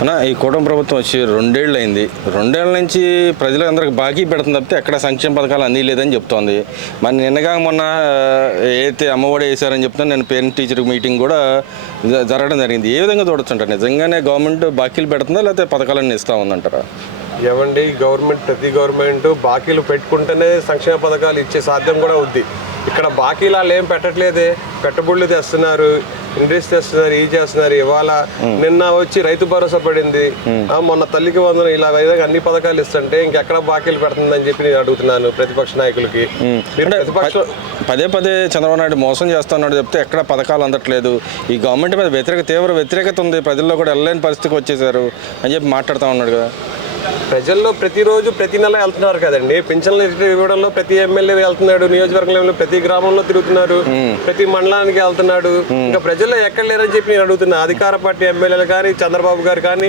అన్న ఈ కూటమి ప్రభుత్వం వచ్చి 2 ఏళ్ళు అయింది. 2 ఏళ్ళ నుంచి ప్రజలందరికీ బాకీ పెడుతుంది తప్పితే ఎక్కడ సంక్షేమ పథకాలు అందిలేదని చెప్తోంది. మరి నిన్నగా మొన్న ఏదైతే అమ్మఒడి వేశారని చెప్తున్నా నేను పేరెంట్ టీచర్ మీటింగ్ కూడా జరగడం జరిగింది. ఏ విధంగా చూడొచ్చు అంటారు? నిజంగానే గవర్నమెంట్ బాకీలు పెడుతుందా లేకపోతే పథకాలన్నీ ఇస్తూ ఉందంటారా? ఏమండి, ప్రతి గవర్నమెంట్ బాకీలు పెట్టుకుంటేనే సంక్షేమ పథకాలు ఇచ్చే సాధ్యం కూడా ఉంది. ఇక్కడ బాకీలు వాళ్ళు ఏం పెట్టట్లేదే, పెట్టుబడులు తెస్తున్నారు, ఇండస్ట్రీ తెస్తున్నారు, చేస్తున్నారు. ఇవాళ నిన్న వచ్చి రైతు భరోసా పడింది, మొన్న తల్లికి వందనం, ఇలా అన్ని పథకాలు ఇస్తుంటే ఇంకెక్కడ బాకీలు పెడుతుందని చెప్పి నేను అడుగుతున్నాను ప్రతిపక్ష నాయకులకి. పదే చంద్రబాబు నాయుడు మోసం చేస్తున్నాడు చెప్తే ఎక్కడ పథకాలు అందట్లేదు, ఈ గవర్నమెంట్ మీద తీవ్ర వ్యతిరేకత ఉంది, ప్రజల్లో కూడా వెళ్ళలేని పరిస్థితికి వచ్చేసారు అని చెప్పి మాట్లాడుతూ ఉన్నాడు కదా. ప్రజల్లో ప్రతిరోజు ప్రతి నెల వెళ్తున్నారు కదండి, పింఛన్లు ఇవ్వడంలో ప్రతి ఎమ్మెల్యే వెళ్తున్నాడు, నియోజకవర్గంలో ప్రతి గ్రామంలో తిరుగుతున్నారు, ప్రతి మండలానికి వెళ్తున్నాడు. ఇంకా ప్రజల్లో ఎక్కడ లేరని చెప్పి నేను అడుగుతున్నా. అధికార పార్టీ ఎమ్మెల్యేలు కానీ, చంద్రబాబు గారు కానీ,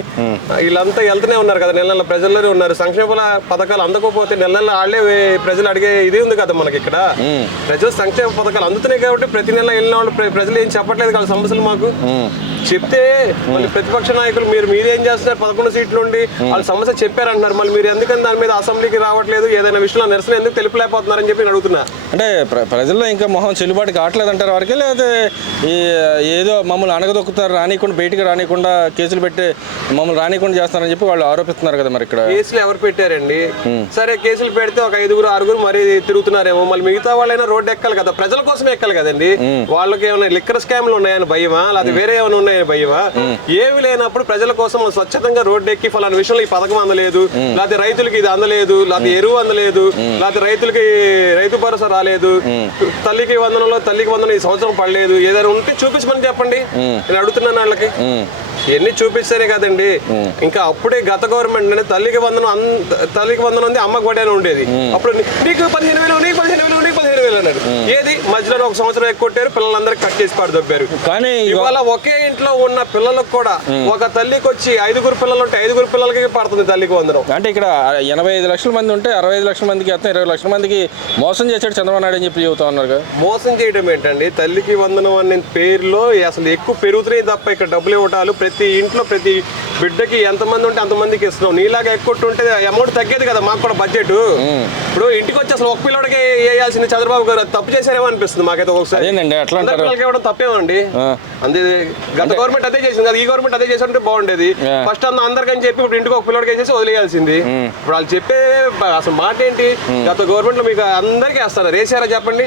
వీళ్ళంతా వెళ్తూనే ఉన్నారు కదా, నెల ప్రజల్లోనే ఉన్నారు. సంక్షేమ పథకాలు అందకపోతే నెల వాళ్ళే ప్రజలు అడిగే ఇది ఉంది కదా మనకి. ఇక్కడ ప్రజలు సంక్షేమ పథకాలు అందుతున్నాయి కాబట్టి ప్రతి నెల వెళ్ళిన వాళ్ళు ప్రజలు ఏం చెప్పట్లేదు కదా సమస్యలు మాకు చెప్తే. మళ్ళీ ప్రతిపక్ష నాయకులు మీరేం చేస్తున్నారు, 11 సీట్లు ఉండి వాళ్ళ సమస్య చెప్పారంటున్నారు, మళ్ళీ మీరు ఎందుకని దాని మీద అసెంబ్లీకి రావట్లేదు, ఏదైనా విషయంలో నిరసన ఎందుకు తెలుపలేకపోతున్నారని చెప్పి నేను అడుగుతున్నా. అంటే ప్రజల్లో ఇంకా మొహం చెల్లుబాటు కావట్లేదు అంటారు వారికి, లేకపోతే ఏదో మమ్మల్ని అణగదొక్కుతారు, రానికుండా బయటికి రానికుండా కేసులు పెట్టి మమ్మల్ని రానికుండా చేస్తారని చెప్పి వాళ్ళు ఆరోపిస్తున్నారు కదా. మరి ఇక్కడ కేసులు ఎవరు పెట్టారండి? సరే, కేసులు పెడితే ఒక 5-6 మరీ తిరుగుతున్నారేమో, మళ్ళీ మిగతా వాళ్ళైనా రోడ్డు ఎక్కాలి కదా, ప్రజల కోసమే ఎక్కాలి కదండి. వాళ్ళకి ఏమైనా లిక్కర్ స్కామ్లు ఉన్నాయని భయమా, లేదా వేరే ఏమైనా ఉన్నాయని భయమా? ఏమి లేనప్పుడు ప్రజల కోసం స్వచ్ఛతంగా రోడ్డు ఎక్కి ఫలానా విషయంలో ఈ పథకం అందలేదు, లేకపోతే రైతులకి ఇది అందలేదు, లేకపోతే ఎరువు అందలేదు, లేకపోతే రైతులకి రైతు భరోసా రాలేదు, తల్లికి వందనం ఈ సంవత్సరం పడలేదు, ఏదైనా ఉంటే చూపించమని చెప్పండి. నేను అడుగుతున్నాను వాళ్ళకి. ఎన్ని చూపిస్తారే కదండి. ఇంకా అప్పుడే గత గవర్నమెంట్ అంటే తల్లికి వందనం ఉంది, అమ్మకు వడ్డీ ఉండేది. అప్పుడు నీకు 15,000 నీకు 15,000 నీకు 15,000 అన్నాడు. ఏది మధ్యలో ఒక సంవత్సరం ఎక్కువ పిల్లలందరికీ కట్ చేసి పాడుదొబ్బారు. కానీ ఇవాళ ఒకే ఇంట్లో ఉన్న పిల్లలకు కూడా ఒక తల్లికి వచ్చి 5 పిల్లలు ఉంటే 5 పిల్లలకి పడుతుంది తల్లికి వందనం. అంటే ఇక్కడ 85 లక్షల మంది ఉంటే 65 లక్షల మందికి 20 లక్షల మందికి మోసం చేశాడు చంద్రబాబు నాయుడు అని చెప్పి చెబుతా ఉన్నారు. మోసం చేయడం ఏంటండి? తల్లికి వందనం అనే పేరులో అసలు ఎక్కువ పెరుగుతున్నాయి తప్ప ఇక్కడ డబ్బులు ఇవ్వటాలు. ప్రతి ఇంట్లో ప్రతి బిడ్డకి ఎంతమంది ఉంటే అంతమందికి ఇస్తున్నాం. నీలాగా ఎక్కువ ఉంటే అమౌంట్ తగ్గేది కదా మాకు కూడా బడ్జెట్. ఇప్పుడు ఇంటికి వచ్చి అసలు ఒక పిల్లడికి వేయాల్సింది చంద్రబాబు గారు తప్పు చేశారేమో అనిపిస్తుంది మాకైతే ఒకసారి. పిల్లలకి ఇవ్వడం తప్పేమండి. అంతే గత గవర్నమెంట్ అదే చేసింది కదా, ఈ గవర్నమెంట్ అదే చేస్తుంటే బాగుండేది. ఫస్ట్ అందరికని చెప్పి ఇప్పుడు ఇంటికి ఒక పిల్లడికి వేసేసి వదిలేయాల్సింది. ఇప్పుడు వాళ్ళు చెప్పే అసలు మాట ఏంటి? గత గవర్నమెంట్ లో మీకు అందరికీ వేస్తారు, వేసారా చెప్పండి?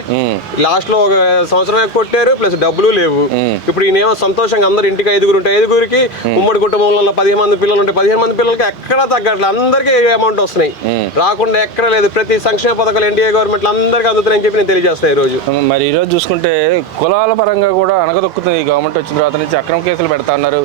లాస్ట్ లో ఒక సంవత్సరం కొట్టారు, ప్లస్ డబ్బులు లేవు. ఇప్పుడు ఈయనేమో సంతోషంగా అందరు ఇంటికి 5 ఉంటే 5కి, ఉమ్మడి కుటుంబంలో 15 మంది పిల్లలు ఉంటే 15 మంది పిల్లలకి ఎక్కడా తగ్గట్లేదు, అందరికీ అమౌంట్ వస్తున్నాయి. రాకుండా ఎక్కడ లేదు. ప్రతి సంక్షేమ పథకాలు ఎన్డీఏ గవర్నమెంట్ అందరికీ అందుతున్నాయని చెప్పి నేను తెలియజేస్తాను ఈ రోజు. మరి ఈ రోజు చూసుకుంటే కులాల పరంగా కూడా అణగదొక్కుతుంది ఈ గవర్నమెంట్ వచ్చిన తర్వాత నుంచి. అక్రమ కేసులు పెడతా ఉన్నారు.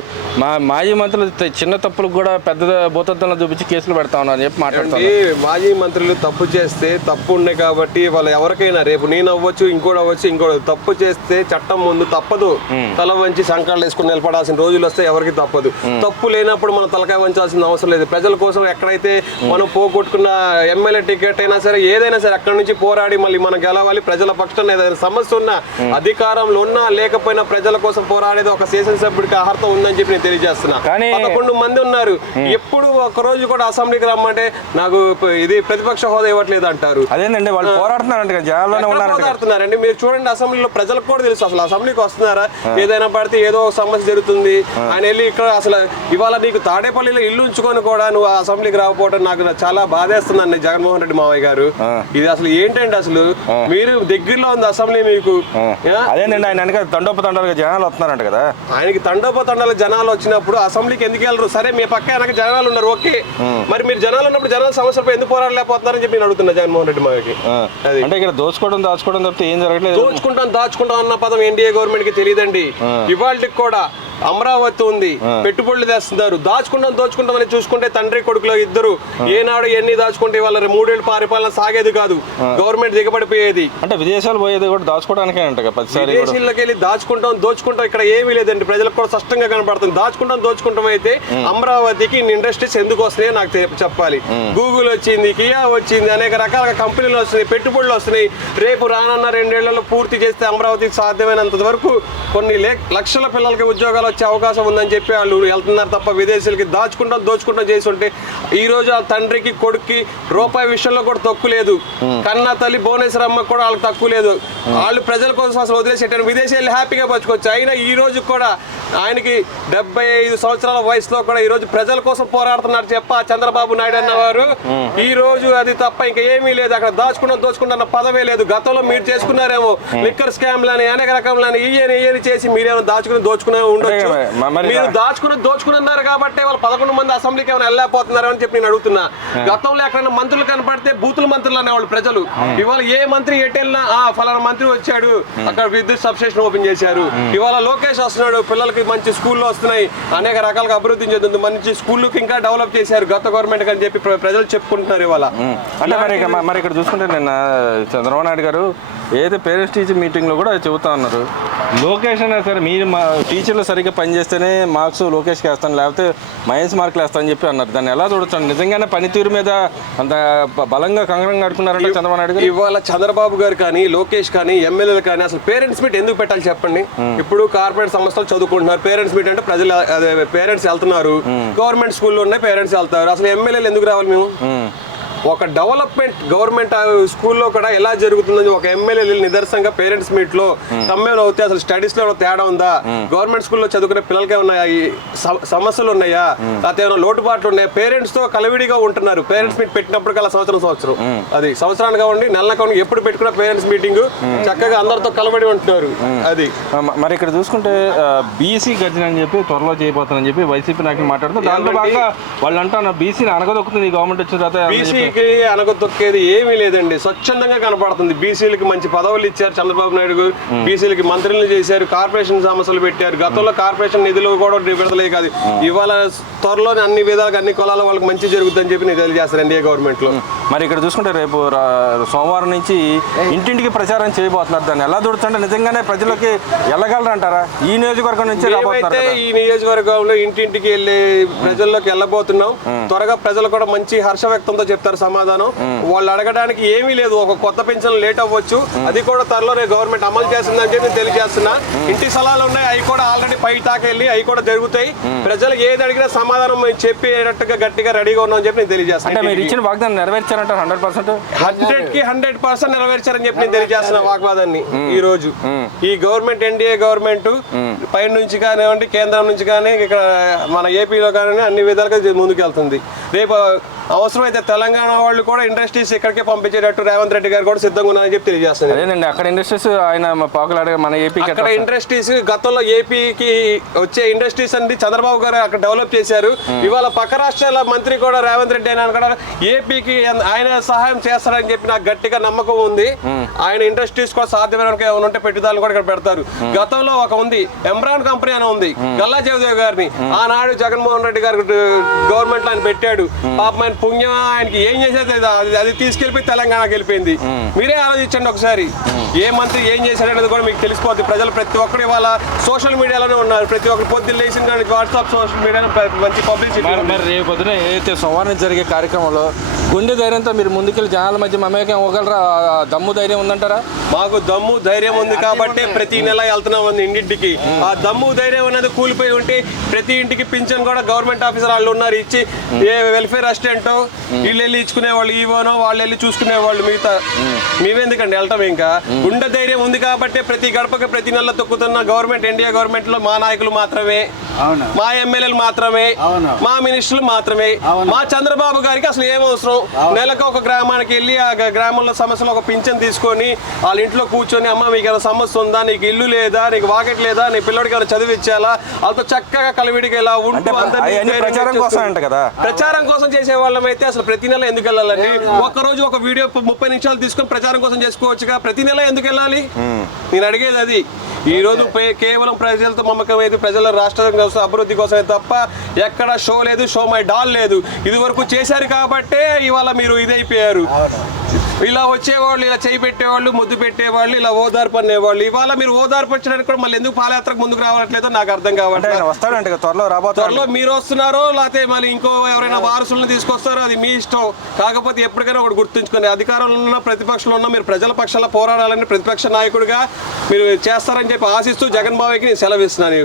మాజీ మంత్రులు చిన్న తప్పులకు కూడా పెద్ద భూతత్వంలో చూపించి కేసులు పెడతా ఉన్నారు చెప్పి మాట్లాడుతుంది. మాజీ మంత్రులు తప్పు చేస్తే తప్పు ఉన్నాయి కాబట్టి వాళ్ళు ఎవరికైనా రేపు నేను అవ్వచ్చు, ఇంకోటి అవ్వచ్చు, ఇంకోటి తప్పు చేస్తే చట్టం ముందు తప్పదు. తల వంచి సంకాళ్ళు వేసుకుని నిలబడాల్సిన రోజులు వస్తే ఎవరికి తప్పదు. తప్పు లేనప్పుడు మనం తలకాయ వంచాల్సిన అవసరం లేదు. ప్రజల కోసం ఎక్కడైతే మనం పోగొట్టుకున్న ఎమ్మెల్యే టికెట్ అయినా సరే, ఏదైనా సరే అక్కడి నుంచి పోరాడి మళ్ళీ మనం గెలవాలి. ప్రజల పక్షాన ఏదైనా సమస్య ఉన్నా, అధికారంలో ఉన్నా లేకపోయినా ప్రజల కోసం పోరాడేది ఒక శాసనసభ్యుడికి అర్హత ఉందని చెప్పి నేను తెలియజేస్తున్నా. 11 మంది ఉన్నారు. ఎప్పుడు ఒక రోజు కూడా అసెంబ్లీకి రమ్మంటే నాకు ఇది ప్రతిపక్ష హోదా ఇవ్వట్లేదు అంటారు. అదేనండి, వాళ్ళు పోరాడుతున్నారండి. మీరు చూడండి, అసెంబ్లీలో ప్రజలకు కూడా తెలుసు అసలు అసెంబ్లీకి వస్తున్నారా, ఏదైనా పడితే ఏదో సమస్య జరుగుతుంది ఆయన వెళ్ళి ఇక్కడ. అసలు ఇవాళ నీకు తాడేపల్లిలో ఇల్లు ఉంచుకొని కూడా నువ్వు అసెంబ్లీకి రాకపోవడం నాకు చాలా బాధేస్తుందండి జగన్మోహన్ రెడ్డి మావయ్య గారు. ఇది అసలు ఏంటండి? అసలు మీరు దగ్గరలో ఉంది అసెంబ్లీ మీకు. అదేనండి, ఆయన తండోపతండాలుగా జనాలు వస్తున్నారంట కదా. ఆయనకి తండోపతండాలు జనాలు వచ్చినప్పుడు అసెంబ్లీకి ఎందుకు వెళ్ళరు? సరే, మీ పక్క వెనక జనాలు ఉన్నారు, ఓకే. మరి మీరు జనాలు ఉన్నప్పుడు జనాల సమస్యలపై ఎందుకు పోరాడలేకపోతున్నారని చెప్పి నేను అడుగుతున్నా జగన్మోహన్ రెడ్డి మావయ్యకి. అంటే ఇక్కడ దోచుకోవడం తప్పితే ఏం జరగలేదు. దాచుకుంటాం అన్న పదం ఎన్డీఏ గవర్నమెంట్ కి తెలియదండి. ఇవాళకి కూడా అమరావతి ఉంది, పెట్టుబడులు తెస్తున్నారు. దోచుకుంటాం అని చూసుకుంటే తండ్రి కొడుకులో ఇద్దరు ఏనాడు ఎన్ని దాచుకుంటే వాళ్ళ 3 ఏళ్ళు పరిపాలన సాగేది కాదు, గవర్నమెంట్ దిగబడిపోయేది. అంటే విదేశాలు పోయేది కూడా దాచుకోవడానికే అంట. విదేశీల్లోకి వెళ్ళి దోచుకుంటాం ఇక్కడ ఏమీ లేదండి. ప్రజలకు కూడా స్పష్టంగా కనపడుతుంది. దోచుకుంటాం అయితే అమరావతికి ఇండస్ట్రీస్ ఎందుకు వస్తున్నాయో నాకు చెప్పాలి. గూగుల్ వచ్చింది, కియా వచ్చింది, అనేక రకాల కంపెనీలు వస్తున్నాయి, పెట్టుబడులు వస్తున్నాయి. రేపు రానున్న 2 ఏళ్లలో పూర్తి చేస్తే అమరావతికి సాధ్యమైనంత వరకు కొన్ని లక్షల పిల్లలకి ఉద్యోగాలు వచ్చే అవకాశం ఉందని చెప్పి వాళ్ళు వెళ్తున్నారు తప్ప తప్ప విదేశీలకి దోచుకుంటాం చేసి ఉంటే ఈ రోజు ఆ తండ్రికి కొడుక్కి రూపాయి విషయంలో కూడా తక్కువ లేదు. కన్నా తల్లి భువనేశ్వరమ్మ కూడా వాళ్ళకి తక్కువ లేదు. వాళ్ళు ప్రజల కోసం అసలు వదిలేసేటారు, విదేశీ వెళ్ళి హ్యాపీగా బతుకోవచ్చు. అయినా ఈ రోజు కూడా ఆయనకి 75 సంవత్సరాల వయసులో కూడా ఈ రోజు ప్రజల కోసం పోరాడుతున్నారు చెప్ప చంద్రబాబు నాయుడు అన్నవారు. ఈ రోజు అది తప్ప ఇంకా ఏమీ లేదు. అక్కడ దోచుకుంటున్న పదవే లేదు. గతంలో మీరు చేసుకున్నారేమో లిక్కర్ స్కామ్లని అనేక రకములని ఇయ్యని చేసి మీరేమో దోచుకునే ఉండొచ్చు. మీరు దోచుకున్నారు కాబట్టి వాళ్ళు 11 మంది అసెంబ్లీకి ఏమైనా వెళ్ళలేకపోతున్నారు అని చెప్పి నేను అడుగుతున్నా. గతంలో ఎక్కడైనా మంత్రులు కనపడితే బూతుల మంత్రులు అనేవాళ్ళు ప్రజలు. ఇవాళ ఏ మంత్రి ఎటెళ్ళినా ఫలానా మంత్రి వచ్చాడు, అక్కడ విద్యుత్ సబ్స్టేషన్ ఓపెన్ చేశారు. ఇవాళ లోకేష్ వస్తున్నాడు, పిల్లలకి మంచి స్కూల్లో వస్తున్నాయి, అనేక రకాలుగా అభివృద్ధి చెందుతుంది, మంచి స్కూళ్ళకి ఇంకా డెవలప్ చేశారు గత గవర్నమెంట్ అని చెప్పి ప్రజలు చెప్పుకుంటున్నారు ఇవాళ. అంటే మరి ఇక్కడ చూసుకుంటే నిన్న చంద్రబాబు నాయుడు గారు ఏదైతే పేరెంట్స్ టీచర్ మీటింగ్లో కూడా చెబుతా ఉన్నారు, లోకేష్ అయినా సరే మీరు మా టీచర్లు సరిగ్గా పనిచేస్తేనే మార్క్స్ లోకేష్కి వేస్తాను, లేకపోతే మైనస్ మార్కులు వేస్తానని చెప్పి అన్నారు. దాన్ని ఎలా చూడొచ్చు? నిజంగానే పనితీరు మీద అంత బలంగా కంగనం కడుకున్నారంటే చంద్రబాబు నాయుడు గారు. ఇవాళ చంద్రబాబు గారు కానీ లోకేష్ కానీ ఎమ్మెల్యేలు కానీ అసలు పేరెంట్స్ మీట్ ఎందుకు పెట్టాలి చెప్పండి? ఇప్పుడు కార్పొరేట్ సంస్థలు చదువుకుంటున్నారు, పేరెంట్స్ మీట్ అంటే ప్రజలు పేరెంట్స్ వెళ్తున్నారు, గవర్నమెంట్ స్కూల్లో ఉన్నాయి పేరెంట్స్ వెళ్తారు. అసలు ఎమ్మెల్యేలు ఎందుకు రావాలి? మేము ఒక డెవలప్మెంట్ గవర్నమెంట్ స్కూల్లో కూడా ఎలా జరుగుతుందని ఒక ఎమ్మెల్యే నిదర్శనంగా పేరెంట్స్ మీట్ లో తమ్మేమైనా అవుతాయి, అసలు స్టడీస్ లో తేడా ఉందా, గవర్నమెంట్ స్కూల్లో చదువుకునే పిల్లలకి ఉన్నాయా సమస్యలు ఉన్నాయా, లేకపోతే ఏమైనా లోటుపాట్లు ఉన్నాయా, పేరెంట్స్ తో కలవిడిగా ఉంటున్నారు. పేరెంట్స్ మీట్ పెట్టినప్పుడు కల్లా సంవత్సరం అది సంవత్సరానికి కావండి నెలలకు కావండి ఎప్పుడు పెట్టుకున్న పేరెంట్స్ మీటింగ్ చక్కగా అందరితో కలబడి ఉంటున్నారు. అది మరి ఇక్కడ చూసుకుంటే బీసీ గర్జన అని చెప్పి త్వరలో చేయబోతుందని చెప్పి వైసీపీ నాయకులు మాట్లాడుతూ దాంట్లో భాగంగా వాళ్ళు అంటారు బీసీని అనగదొక్కుతుంది ఈ గవర్నమెంట్ వచ్చిన తర్వాత. అనగొక్కేది ఏమీ లేదండి, స్వచ్ఛందంగా కనపడుతుంది. బీసీలకి మంచి పదవులు ఇచ్చారు చంద్రబాబు నాయుడు, బీసీలకి మంత్రులను చేశారు, కార్పొరేషన్ సమస్యలు పెట్టారు. గతంలో కార్పొరేషన్ నిధులు కూడా విడుదలే కాదు, ఇవాళ త్వరలోనే అన్ని విధాలుగా అన్ని కులాల వాళ్ళకి మంచి జరుగుతుందని చెప్పి నేను తెలియజేస్తాను ఎన్డీఏ గవర్నమెంట్ లో. మరి ఇక్కడ చూసుకుంటే రేపు సోమవారం నుంచి ఇంటింటికి ప్రచారం చేయబోతున్నారు. దాన్ని ఎలా దొరుకుతుంటే నిజంగానే ప్రజలకి వెళ్ళగలరంటారా? ఈ నియోజకవర్గం నుంచి ఈ నియోజకవర్గంలో ఇంటింటికి వెళ్ళి ప్రజల్లోకి వెళ్ళబోతున్నాం. త్వరగా ప్రజలు కూడా మంచి హర్ష వ్యక్తంతో చెప్తారు సమాధానం. వాళ్ళు అడగడానికి ఏమీ లేదు, ఒక కొత్త పెన్షన్ లేట్ అవ్వచ్చు, అది కూడా త్వరలోనే గవర్నమెంట్ అమలు చేస్తుందని చెప్పి నేను తెలియజేస్తున్నా. ఇంటి స్థలాలు ఉన్నాయి, అవి కూడా ఆల్రెడీ పై తాకి వెళ్ళి అవి కూడా జరుగుతాయి. ప్రజలు ఏది అడిగినా సమాధానం చెప్పేటట్టుగా గట్టిగా రెడీగా ఉన్నామని చెప్పి నేను తెలియజేస్తాను. మీరు ఇచ్చిన వాగ్దానం నెరవేర్చారంట 100%? 100% నెరవేర్చారని చెప్పి నేను తెలియజేస్తున్నా వాగ్వాదాన్ని. ఈ రోజు ఈ గవర్నమెంట్ ఎన్డీఏ గవర్నమెంట్ పై నుంచి కానివ్వండి కేంద్రం నుంచి కానీ ఇక్కడ మన ఏపీలో కానీ అన్ని విధాలుగా ముందుకెళ్తుంది. రేపు అవసరమైతే తెలంగాణ వాళ్ళు కూడా ఇండస్ట్రీస్ ఇక్కడికే పంపించేటట్టు రేవంత్ రెడ్డి గారు కూడా సిద్ధంగా ఉన్నారని చెప్పి తెలియజేస్తున్నారు. అదేనండి, అక్కడ ఇండస్ట్రీస్ ఆయన పాకులాడే మన ఏపీకి అక్కడ ఇండస్ట్రీస్ గతంలో ఏపీకి వచ్చే ఇండస్ట్రీస్ అన్ని చంద్రబాబు గారు అక్కడ డెవలప్ చేశారు. ఇవాళ పక్క రాష్ట్రాల మంత్రి కూడా రేవంత్ రెడ్డి అయినా కూడా ఏపీకి ఆయన సహాయం చేస్తారని చెప్పి నాకు గట్టిగా నమ్మకం ఉంది. ఆయన ఇండస్ట్రీస్ కూడా సాధ్యమైన ఏమైనా ఉంటే పెట్టుదలను కూడా ఇక్కడ పెడతారు. గతంలో ఒక ఉంది ఎంబ్రాన్ కంపెనీ అని ఉంది, గల్లా జయదేవ్ గారిని ఆనాడు జగన్మోహన్ రెడ్డి గారు గవర్నమెంట్ లో ఆయన పెట్టాడు. పాపం ఆయన పుణ్యం ఆయనకి ఏం చేసేది అది తీసుకెళ్ళిపోయి తెలంగాణకి వెళ్ళిపోయింది. మీరే ఆలోచించండి ఒకసారి, ఏ మంత్రి ఏం చేశాడనేది కూడా మీకు తెలిసిపోద్ది. ప్రజలు ప్రతి ఒక్కరు ఇవాళ సోషల్ మీడియాలోనే ఉన్నారు, ప్రతి ఒక్కరు పొద్దున్న లేచిన కానీ వాట్సాప్ సోషల్ మీడియాలో మంచి పబ్లిసిటీ. మరి రేపు పొద్దున ఏదైతే సోమవారం జరిగే కార్యక్రమంలో గుండె ధైర్యంతో మీరు ముందుకెళ్ళి జనాల మధ్య మమేకం ఇవ్వగలరా? దమ్ము ధైర్యం ఉందంటారా? మాకు దమ్ము ధైర్యం ఉంది కాబట్టి ప్రతి నెల వెళ్తున్నాం ఇంటింటికి. ఆ దమ్ము ధైర్యం అనేది కూలిపోయి ఉంటే ప్రతి ఇంటికి పింఛన్ కూడా గవర్నమెంట్ ఆఫీసర్ వాళ్ళు ఉన్నారు ఇచ్చి, ఏ వెల్ఫేర్ అసిస్టెంట్ వీళ్ళు వెళ్ళి ఇచ్చుకునే వాళ్ళు, ఈవోనో వాళ్ళు వెళ్ళి చూసుకునే వాళ్ళు, మిగతా మేమెందుకండి వెళ్ళటం. ఇంకా గుండె ధైర్యం ఉంది కాబట్టి ప్రతి గడపకి ప్రతి నెల తొక్కుతున్న గవర్నమెంట్ ఎన్డీఏ గవర్నమెంట్ లో మా నాయకులు మాత్రమే, మా ఎమ్మెల్యేలు మాత్రమే, మా మినిస్టర్లు మాత్రమే. మా చంద్రబాబు గారికి అసలు ఏం అవసరం? నెలకు ఒక గ్రామానికి వెళ్ళి ఆ గ్రామంలో సమస్యలు ఒక పింఛన్ తీసుకొని వాళ్ళ ఇంట్లో కూర్చొని, అమ్మ మీకు ఏమైనా సమస్య ఉందా, నీకు ఇల్లు లేదా, నీకు వాకెట్ లేదా, నీ పిల్లడికి ఏమైనా చదివి ఇచ్చేలా వాళ్ళతో చక్కగా కలివిడికి ఎలా ఉంటూ ప్రచారం కోసం చేసే వాళ్ళం అయితే అసలు ప్రతి నెల ఎందుకు వెళ్ళాలండి? ఒక్కరోజు ఒక వీడియో 30 నిమిషాలు తీసుకొని ప్రచారం కోసం చేసుకోవచ్చుగా, ప్రతి నెల ఎందుకు వెళ్ళాలి? నేను అడిగేది అది. ఈ రోజు కేవలం ప్రజలతో మమ్మకం అయితే ప్రజల రాష్ట్ర అభివృద్ధి కోసమే తప్ప ఎక్కడ షో లేదు, షో మై డాల్ లేదు. ఇది వరకు చేశారు కాబట్టే ఇవాళ మీరు ఇదైపోయారు. ఇలా వచ్చేవాళ్ళు, ఇలా చేయి పెట్టేవాళ్ళు, ముద్దు పెట్టేవాళ్ళు, ఇలా ఓదార్పు అనేవాళ్ళు. ఇవాళ మీరు ఓదార్పు వచ్చడానికి కూడా మళ్ళీ ఎందుకు పాదయాత్రకు ముందుకు రావట్లేదో నాకు అర్థం కావట్లేదు. త్వరలో మీరు వస్తున్నారో లేకపోతే మళ్ళీ ఇంకో ఎవరైనా వారసులను తీసుకొస్తారో అది మీ ఇష్టం. కాకపోతే ఎప్పటికైనా ఒకటి గుర్తుంచుకోండి, అధికారంలో ఉన్న ప్రతిపక్షంలో ఉన్న మీరు ప్రజల పక్షాల పోరాడాలని ప్రతిపక్ష నాయకుడిగా మీరు చేస్తారని చెప్పి ఆశిస్తూ జగన్ బాబుకి నేను సెలవు ఇస్తున్నాను.